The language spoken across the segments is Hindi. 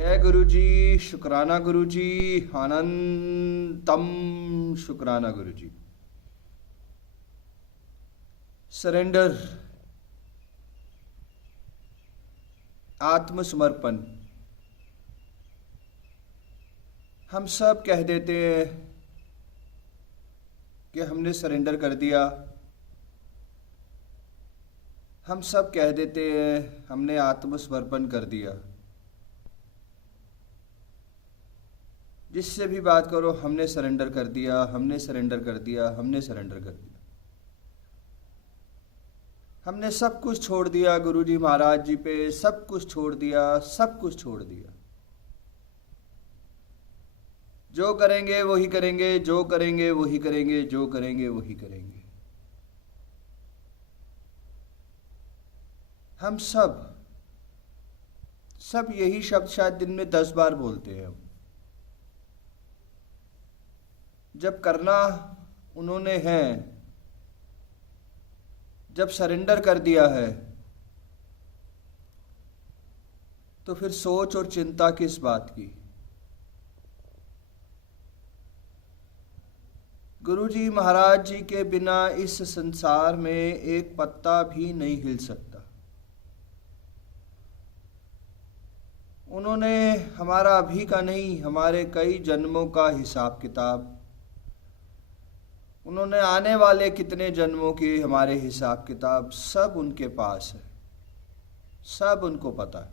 जय गुरु जी। शुक्राना गुरु जी। अनंतम शुक्राना गुरु जी। सरेंडर, आत्मसमर्पण। हम सब कह देते हैं कि हमने सरेंडर कर दिया। हम सब कह देते हैं हमने आत्मसमर्पण कर दिया। जिससे भी बात करो हमने सरेंडर कर दिया, हमने सरेंडर कर दिया, हमने सरेंडर कर दिया। हमने सब कुछ छोड़ दिया गुरु जी महाराज जी पे, सब कुछ छोड़ दिया, सब कुछ छोड़ दिया। जो करेंगे वही करेंगे, जो करेंगे वही करेंगे, जो करेंगे वही करेंगे। हम सब यही शब्द शायद दिन में 10 बार बोलते हैं। जब करना उन्होंने है, जब सरेंडर कर दिया है, तो फिर सोच और चिंता किस बात की। गुरु जी महाराज जी के बिना इस संसार में एक पत्ता भी नहीं हिल सकता। उन्होंने हमारा अभी का नहीं, हमारे कई जन्मों का हिसाब किताब, उन्होंने आने वाले कितने जन्मों के हमारे हिसाब किताब सब उनके पास है, सब उनको पता है।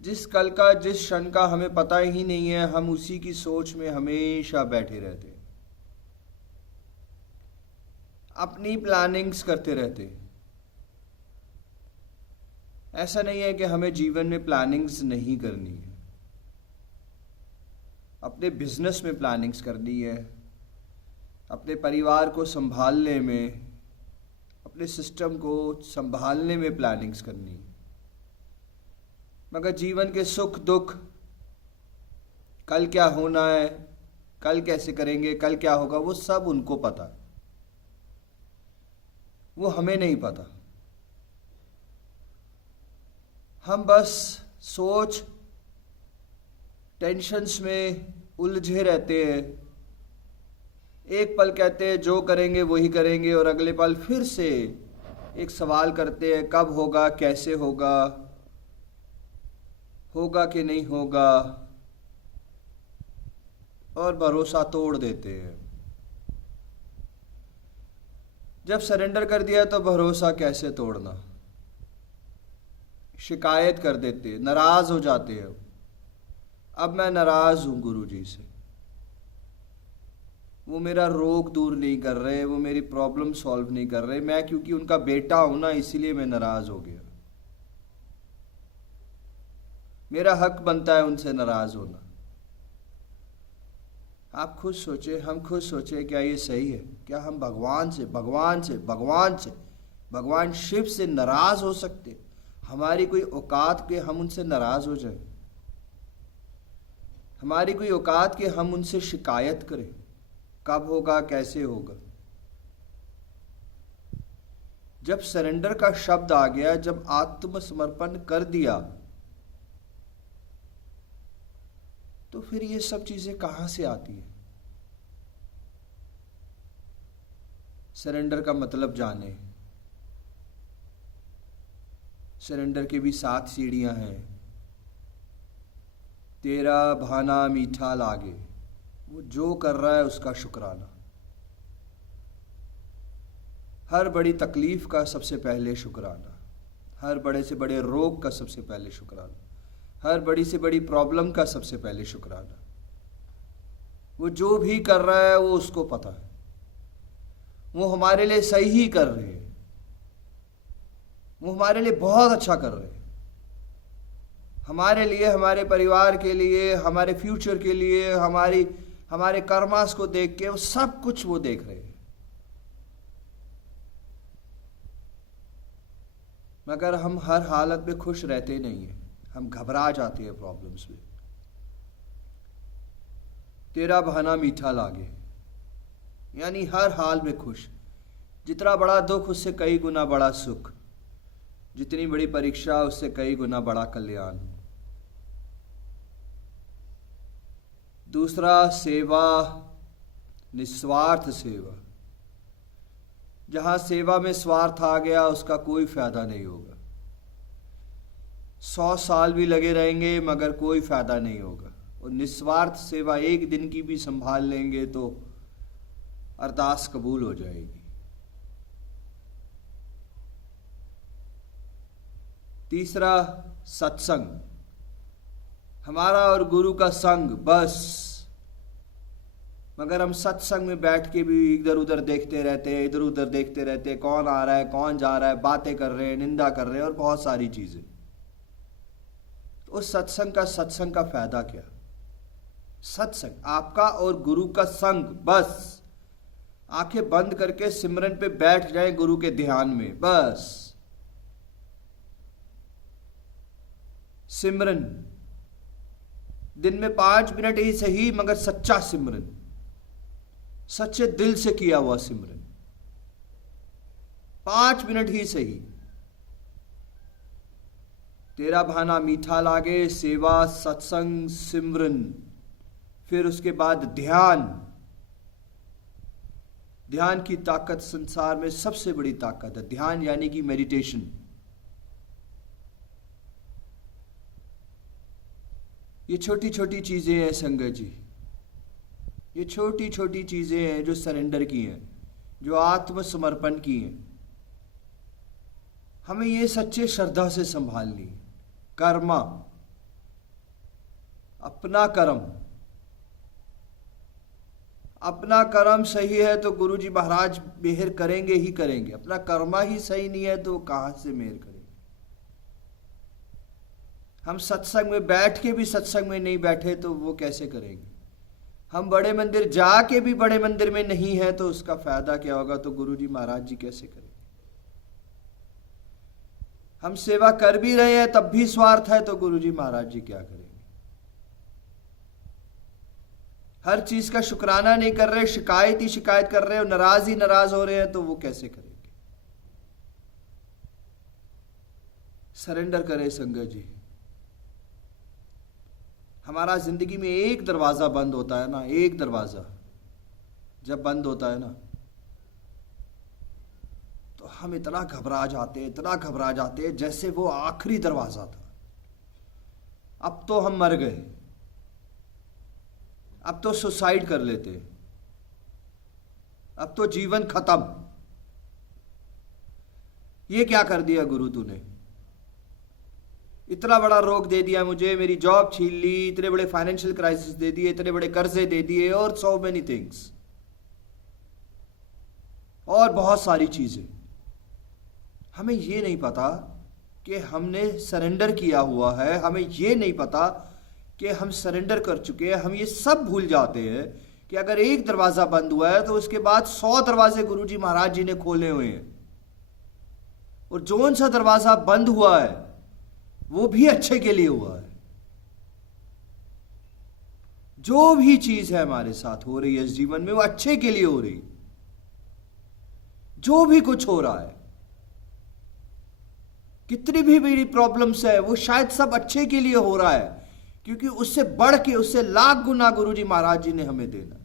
जिस कल का, जिस क्षण का हमें पता ही नहीं है, हम उसी की सोच में हमेशा बैठे रहते हैं, अपनी प्लानिंग्स करते रहते हैं। ऐसा नहीं है कि हमें जीवन में प्लानिंग्स नहीं करनी है। अपने बिजनेस में प्लानिंग्स करनी है, अपने परिवार को संभालने में, अपने सिस्टम को संभालने में प्लानिंग्स करनी है। मगर जीवन के सुख दुख, कल क्या होना है, कल कैसे करेंगे, कल क्या होगा, वो सब उनको पता है, वो हमें नहीं पता। हम बस सोच टेंशन्स में उलझे रहते हैं। एक पल कहते हैं जो करेंगे वही करेंगे, और अगले पल फिर से एक सवाल करते हैं कब होगा, कैसे होगा, होगा कि नहीं होगा, और भरोसा तोड़ देते हैं। जब सरेंडर कर दिया तो भरोसा कैसे तोड़ना। शिकायत कर देते, नाराज हो जाते हैं। अब मैं नाराज हूं गुरु जी से, वो मेरा रोग दूर नहीं कर रहे, वो मेरी प्रॉब्लम सॉल्व नहीं कर रहे। मैं क्योंकि उनका बेटा हूं ना, इसीलिए मैं नाराज हो गया। मेरा हक बनता है उनसे नाराज होना। आप खुद सोचे, हम खुद सोचे, क्या ये सही है? क्या हम भगवान शिव से नाराज हो सकते? हमारी कोई औकात के हम उनसे नाराज हो जाए? हमारी कोई औकात के हम उनसे शिकायत करें कब होगा, कैसे होगा? जब सरेंडर का शब्द आ गया, जब आत्मसमर्पण कर दिया, तो फिर ये सब चीजें कहां से आती हैं? सरेंडर का मतलब जाने। सरेंडर के भी 7 सीढ़ियां हैं। तेरा भाना मीठा लागे, वो जो कर रहा है उसका शुक्राना। हर बड़ी तकलीफ का सबसे पहले शुक्राना, हर बड़े से बड़े रोग का सबसे पहले शुक्राना, हर बड़ी से बड़ी प्रॉब्लम का सबसे पहले शुक्राना। वो जो भी कर रहा है वो उसको पता है, वो हमारे लिए सही ही कर रहे हैं, वो हमारे लिए बहुत अच्छा कर रहे हैं। हमारे लिए, हमारे परिवार के लिए, हमारे फ्यूचर के लिए, हमारे कर्मास को देख के वो सब कुछ वो देख रहे हैं। मगर हम हर हालत में खुश रहते नहीं हैं, हम घबरा जाते हैं प्रॉब्लम्स में। तेरा बहाना मीठा लागे, यानी हर हाल में खुश। जितना बड़ा दुख उससे कई गुना बड़ा सुख, जितनी बड़ी परीक्षा उससे कई गुना बड़ा कल्याण। दूसरा, सेवा, निस्वार्थ सेवा। जहां सेवा में स्वार्थ आ गया उसका कोई फायदा नहीं होगा। 100 साल भी लगे रहेंगे मगर कोई फायदा नहीं होगा। और निस्वार्थ सेवा एक दिन की भी संभाल लेंगे तो अरदास कबूल हो जाएगी। तीसरा, सत्संग, हमारा और गुरु का संग बस। मगर हम सत्संग में बैठ के भी इधर उधर देखते रहते हैं, इधर उधर देखते रहते हैं, कौन आ रहा है कौन जा रहा है, बातें कर रहे हैं, निंदा कर रहे हैं और बहुत सारी चीजें। तो उस सत्संग का फायदा क्या? सत्संग आपका और गुरु का संग बस। आंखें बंद करके सिमरन पे बैठ जाएं गुरु के ध्यान में, बस सिमरन। दिन में 5 मिनट ही सही मगर सच्चा सिमरन, सच्चे दिल से किया हुआ सिमरन। 5 मिनट ही सही। तेरा भाना मीठा लागे, सेवा, सत्संग, सिमरन, फिर उसके बाद ध्यान। ध्यान की ताकत संसार में सबसे बड़ी ताकत है। ध्यान यानी कि मेडिटेशन। ये छोटी छोटी चीजें हैं संगत जी, ये छोटी छोटी चीजें हैं जो सरेंडर की हैं, जो आत्मसमर्पण की हैं। हमें ये सच्चे श्रद्धा से संभालनी है। कर्मा, अपना कर्म, अपना कर्म सही है तो गुरुजी महाराज मेहर करेंगे ही करेंगे। अपना कर्मा ही सही नहीं है तो वो कहां से मेहर करेंगे? हम सत्संग में बैठ के भी सत्संग में नहीं बैठे तो वो कैसे करेंगे? हम बड़े मंदिर जाके भी बड़े मंदिर में नहीं है तो उसका फायदा क्या होगा? तो गुरुजी महाराज जी कैसे करेंगे? हम सेवा कर भी रहे हैं तब भी स्वार्थ है तो गुरुजी महाराज जी क्या करेंगे? हर चीज का शुक्राना नहीं कर रहे, शिकायत ही शिकायत कर रहे हो, नाराज ही नाराज हो रहे हैं तो वो कैसे करेंगे? सरेंडर करें संगत जी। हमारा जिंदगी में एक दरवाजा बंद होता है ना, एक दरवाजा जब बंद होता है ना तो हम इतना घबरा जाते हैं, इतना घबरा जाते हैं जैसे वो आखिरी दरवाजा था। अब तो हम मर गए, अब तो सुसाइड कर लेते, अब तो जीवन खत्म। ये क्या कर दिया गुरु तूने? इतना बड़ा रोग दे दिया मुझे, मेरी जॉब छीन ली, इतने बड़े फाइनेंशियल क्राइसिस दे दिए, इतने बड़े कर्जे दे दिए और सो मेनी थिंग्स और बहुत सारी चीजें। हमें ये नहीं पता कि हमने सरेंडर किया हुआ है, हमें ये नहीं पता कि हम सरेंडर कर चुके हैं। हम ये सब भूल जाते हैं कि अगर एक दरवाजा बंद हुआ है तो उसके बाद 100 दरवाजे गुरुजी महाराज जी ने खोले हुए हैं। और जोन सा दरवाजा बंद हुआ है वो भी अच्छे के लिए हुआ है। जो भी चीज है हमारे साथ हो रही है इस जीवन में वो अच्छे के लिए हो रही है। जो भी कुछ हो रहा है, कितनी भी बड़ी प्रॉब्लम्स है, वो शायद सब अच्छे के लिए हो रहा है, क्योंकि उससे बढ़ के, उससे लाख गुना गुरुजी महाराज जी ने हमें देना।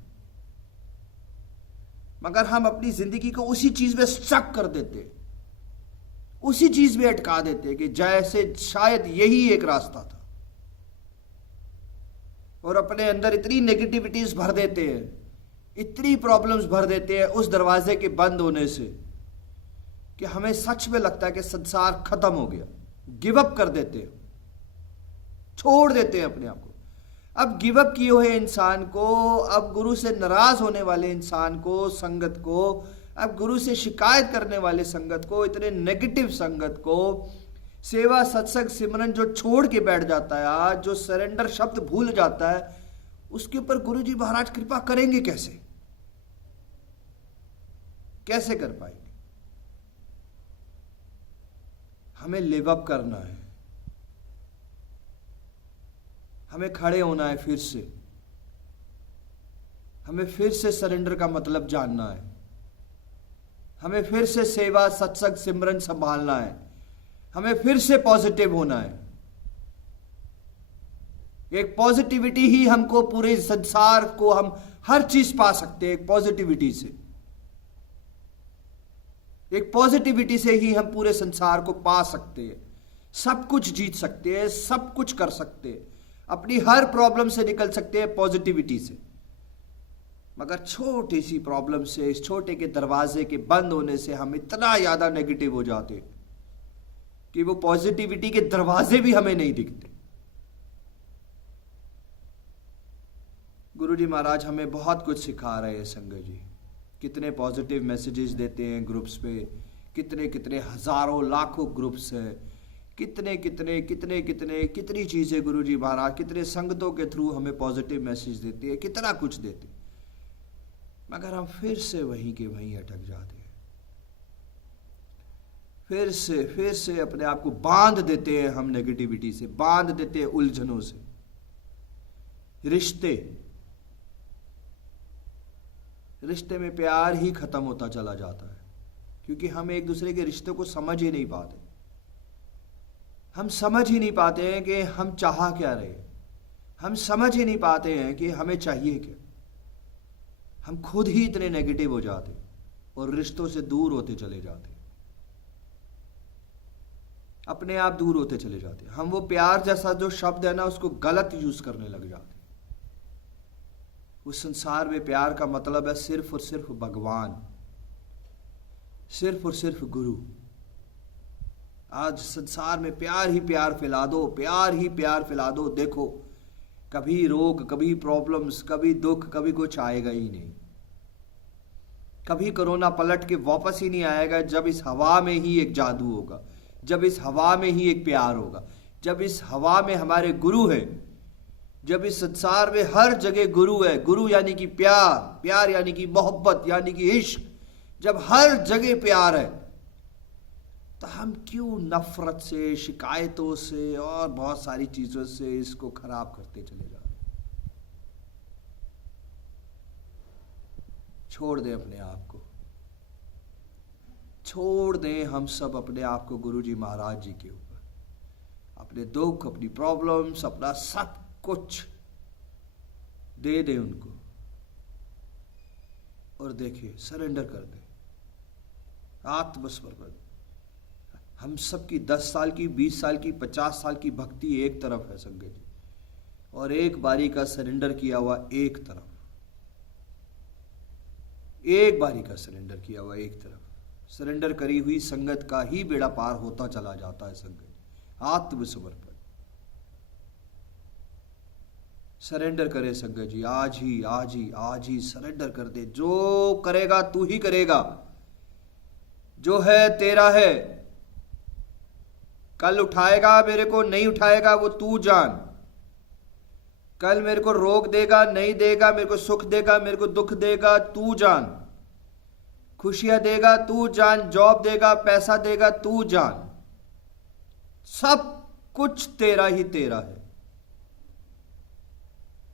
मगर हम अपनी जिंदगी को उसी चीज में स्टक कर देते, उसी चीज में अटका देते कि जैसे शायद यही एक रास्ता था, और अपने अंदर इतनी नेगेटिविटीज भर देते हैं, इतनी प्रॉब्लम्स भर देते हैं उस दरवाजे के बंद होने से कि हमें सच में लगता है कि संसार खत्म हो गया। गिव अप कर देते हैं, छोड़ देते हैं अपने आप को। अब गिव अप किए हुए इंसान को, अब गुरु से नाराज होने वाले इंसान को, संगत को, अब गुरु से शिकायत करने वाले संगत को, इतने नेगेटिव संगत को, सेवा सत्संग सिमरन जो छोड़ के बैठ जाता है आज, जो सरेंडर शब्द भूल जाता है, उसके ऊपर गुरुजी महाराज कृपा करेंगे कैसे? कैसे कर पाएंगे? हमें लिव अप करना है, हमें खड़े होना है फिर से, हमें फिर से सरेंडर का मतलब जानना है, हमें फिर से सेवा सत्संग सिमरन संभालना है, हमें फिर से पॉजिटिव होना है। एक पॉजिटिविटी ही हमको पूरे संसार को, हम हर चीज पा सकते हैं एक पॉजिटिविटी से। एक पॉजिटिविटी से ही हम पूरे संसार को पा सकते हैं, सब कुछ जीत सकते हैं, सब कुछ कर सकते हैं, अपनी हर प्रॉब्लम से निकल सकते हैं पॉजिटिविटी से। मगर छोटी सी प्रॉब्लम से, इस छोटे के दरवाजे के बंद होने से हम इतना ज्यादा नेगेटिव हो जाते हैं कि वो पॉजिटिविटी के दरवाजे भी हमें नहीं दिखते। गुरुजी महाराज हमें बहुत कुछ सिखा रहे हैं संगत जी। कितने पॉजिटिव मैसेजेस देते हैं ग्रुप्स पे, कितने कितने हजारों लाखों ग्रुप्स हैं, कितने कितने कितने कितने कितनी चीज़ें गुरुजी महाराज कितने संगतों के थ्रू हमें पॉजिटिव मैसेज देते हैं, कितना कुछ देते, मगर हम फिर से वहीं के वहीं अटक जाते हैं। फिर से अपने आप को बांध देते हैं, हम नेगेटिविटी से बांध देते हैं, उलझनों से। रिश्ते में प्यार ही खत्म होता चला जाता है, क्योंकि हम एक दूसरे के रिश्ते को समझ ही नहीं पाते। हम समझ ही नहीं पाते हैं कि हम चाह क्या रहे, हम समझ ही नहीं पाते हैं कि हमें चाहिए क्या। हम खुद ही इतने नेगेटिव हो जाते और रिश्तों से दूर होते चले जाते, अपने आप दूर होते चले जाते। हम वो प्यार जैसा जो शब्द है ना, उसको गलत यूज करने लग जाते। उस संसार में प्यार का मतलब है सिर्फ और सिर्फ भगवान, सिर्फ और सिर्फ गुरु। आज संसार में प्यार ही प्यार फैला दो, प्यार ही प्यार फैला दो। देखो, कभी रोग, कभी प्रॉब्लम्स, कभी दुख, कभी कुछ आएगा ही नहीं। कभी कोरोना पलट के वापस ही नहीं आएगा जब इस हवा में ही एक जादू होगा, जब इस हवा में ही एक प्यार होगा, जब इस हवा में हमारे गुरु है, जब इस संसार में हर जगह गुरु है। गुरु यानी कि प्यार, प्यार यानी कि मोहब्बत, यानी कि इश्क। जब हर जगह प्यार है तो हम क्यों नफरत से, शिकायतों से और बहुत सारी चीजों से इसको खराब करते चले जा रहे। छोड़ दें अपने आप को, छोड़ दें हम सब अपने आप को गुरुजी महाराज जी के ऊपर। अपने दुख, अपनी प्रॉब्लम्स, अपना सब कुछ दे दें उनको और देखिए, सरेंडर कर दें, आत्मसमर्पण। हम सबकी 10 साल की, 20 साल की, 50 साल की भक्ति एक तरफ है संगत जी, और एक बारी का सरेंडर किया हुआ एक तरफ, एक बारी का सरेंडर किया हुआ एक तरफ। सरेंडर करी हुई संगत का ही बेड़ा पार होता चला जाता है संगत। आत्मसमर्पण, सरेंडर करे संगत जी। आज ही आज ही आज ही सरेंडर कर दे। जो करेगा तू ही करेगा, जो है तेरा है। कल उठाएगा मेरे को, नहीं उठाएगा वो तू जान। कल मेरे को रोक देगा, नहीं देगा, मेरे को सुख देगा, मेरे को दुख देगा, तू जान। खुशियां देगा तू जान, जॉब देगा, पैसा देगा तू जान। सब कुछ तेरा ही तेरा है।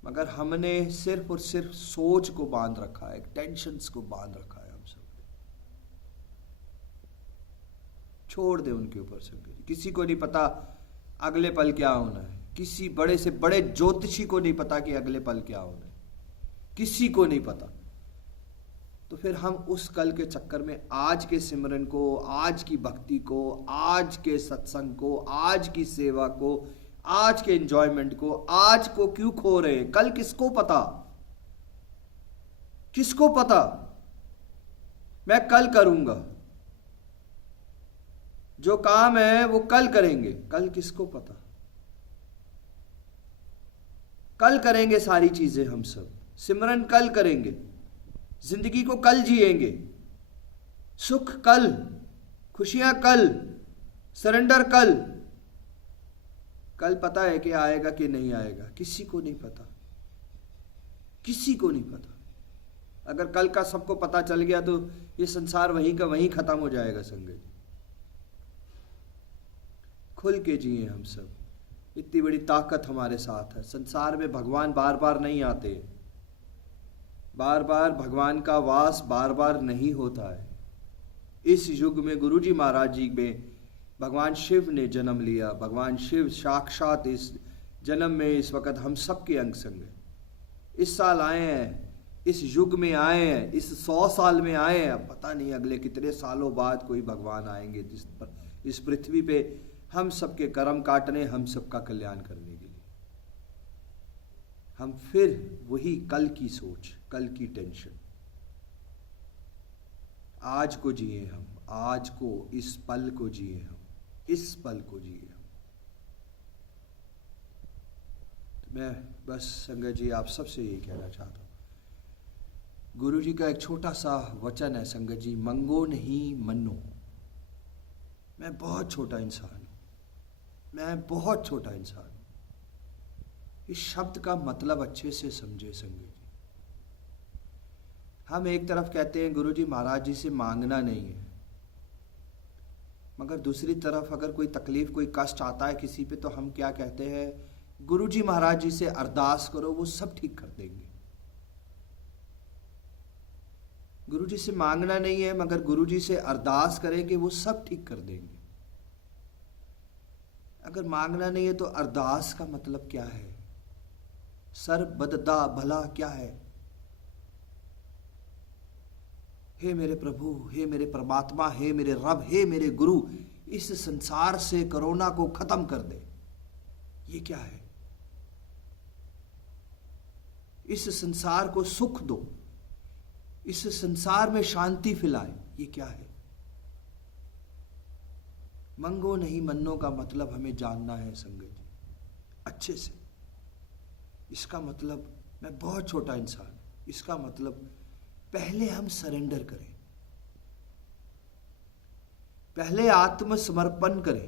मगर हमने सिर्फ और सिर्फ सोच को बांध रखा है, टेंशन्स को बांध रखा है हम सब। छोड़ दे उनके ऊपर से। किसी को नहीं पता अगले पल क्या होना है, किसी बड़े से बड़े ज्योतिषी को नहीं पता कि अगले पल क्या होना है, किसी को नहीं पता। तो फिर हम उस कल के चक्कर में आज के सिमरन को, आज की भक्ति को, आज के सत्संग को, आज की सेवा को, आज के एंजॉयमेंट को, आज को क्यों खो रहे हैं? कल किसको पता, किसको पता? मैं कल करूंगा, जो काम है वो कल करेंगे, कल किसको पता? कल करेंगे सारी चीजें हम सब, सिमरन कल करेंगे, जिंदगी को कल जिएंगे, सुख कल, खुशियां कल, सरेंडर कल। कल पता है कि आएगा कि नहीं आएगा? किसी को नहीं पता, किसी को नहीं पता। अगर कल का सबको पता चल गया तो ये संसार वहीं का वहीं खत्म हो जाएगा संगत। खुल के जिए हम सब, इतनी बड़ी ताकत हमारे साथ है। संसार में भगवान बार बार नहीं आते, बार बार भगवान का वास बार बार नहीं होता है। इस युग में गुरुजी महाराज जी में भगवान शिव ने जन्म लिया, भगवान शिव साक्षात इस जन्म में इस वक्त हम सब के अंग संग हैं। इस साल आए हैं, इस युग में आए हैं, इस 100 साल में आए हैं। अब पता नहीं अगले कितने सालों बाद कोई भगवान आएंगे इस पृथ्वी पे हम सबके कर्म काटने, हम सबका कल्याण करने के लिए। हम फिर वही कल की सोच, कल की टेंशन। आज को जिए हम, आज को, इस पल को जिए हम, इस पल को जिए हम। तो मैं बस संगत जी आप सबसे यही कहना चाहता हूँ, गुरु जी का एक छोटा सा वचन है संगत जी, मंगो नहीं मनो। मैं बहुत छोटा इंसान हूँ, मैं बहुत छोटा इंसान हूँ। इस शब्द का मतलब अच्छे से समझे संगत जी। हम एक तरफ कहते हैं गुरु जी महाराज जी से मांगना नहीं है, मगर दूसरी तरफ अगर कोई तकलीफ, कोई कष्ट आता है किसी पे, तो हम क्या कहते हैं, गुरु जी महाराज जी से अरदास करो, वो सब ठीक कर देंगे। गुरु जी से मांगना नहीं है, मगर गुरु जी से अरदास करेंगे, वो सब ठीक कर देंगे। अगर मांगना नहीं है तो अरदास का मतलब क्या है? सर बददा भला क्या है? हे मेरे प्रभु, हे मेरे परमात्मा, हे मेरे रब, हे मेरे गुरु, इस संसार से कोरोना को खत्म कर दे। ये क्या है? इस संसार को सुख दो, इस संसार में शांति फैलाए। ये क्या है? मंगो नहीं मन्नो का मतलब हमें जानना है संगत जी अच्छे से। इसका मतलब, मैं बहुत छोटा इंसान, इसका मतलब पहले हम सरेंडर करें, पहले आत्मसमर्पण करें,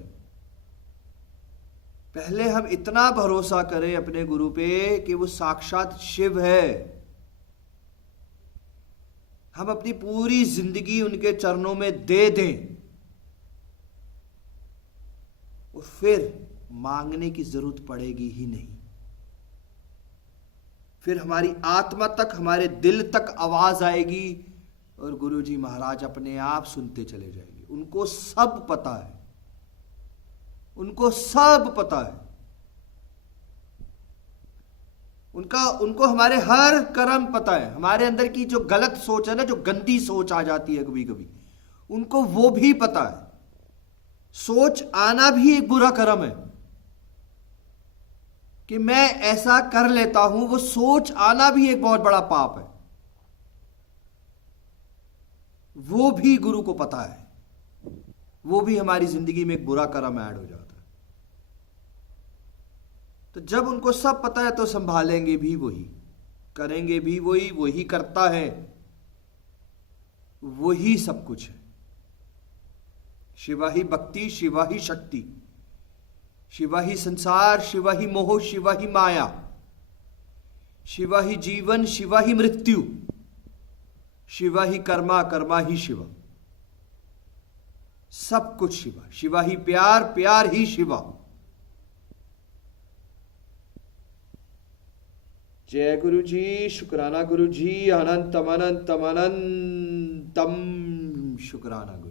पहले हम इतना भरोसा करें अपने गुरु पे कि वो साक्षात शिव है। हम अपनी पूरी जिंदगी उनके चरणों में दे दें, और फिर मांगने की जरूरत पड़ेगी ही नहीं। फिर हमारी आत्मा तक, हमारे दिल तक आवाज आएगी और गुरु जी महाराज अपने आप सुनते चले जाएंगे। उनको सब पता है, उनको सब पता है। उनको हमारे हर कर्म पता है। हमारे अंदर की जो गलत सोच है ना, जो गंदी सोच आ जाती है कभी कभी, उनको वो भी पता है। सोच आना भी एक बुरा कर्म है कि मैं ऐसा कर लेता हूं, वो सोच आना भी एक बहुत बड़ा पाप है। वो भी गुरु को पता है, वो भी हमारी जिंदगी में एक बुरा कर्म ऐड हो जाता है। तो जब उनको सब पता है तो संभालेंगे भी वही, करेंगे भी वही, वही करता है, वही सब कुछ है। शिवा ही भक्ति, शिवा ही शक्ति, शिवा ही संसार, शिवा ही मोह, शिवा ही माया, शिवा ही जीवन, शिवा ही मृत्यु, शिवा ही कर्मा, कर्मा ही शिवा। सब कुछ शिवा। शिवा ही प्यार, प्यार ही शिवा। जय गुरु जी, शुक्राना गुरु जी, अनंतम अनंतम अनंतम शुक्राना गुरु।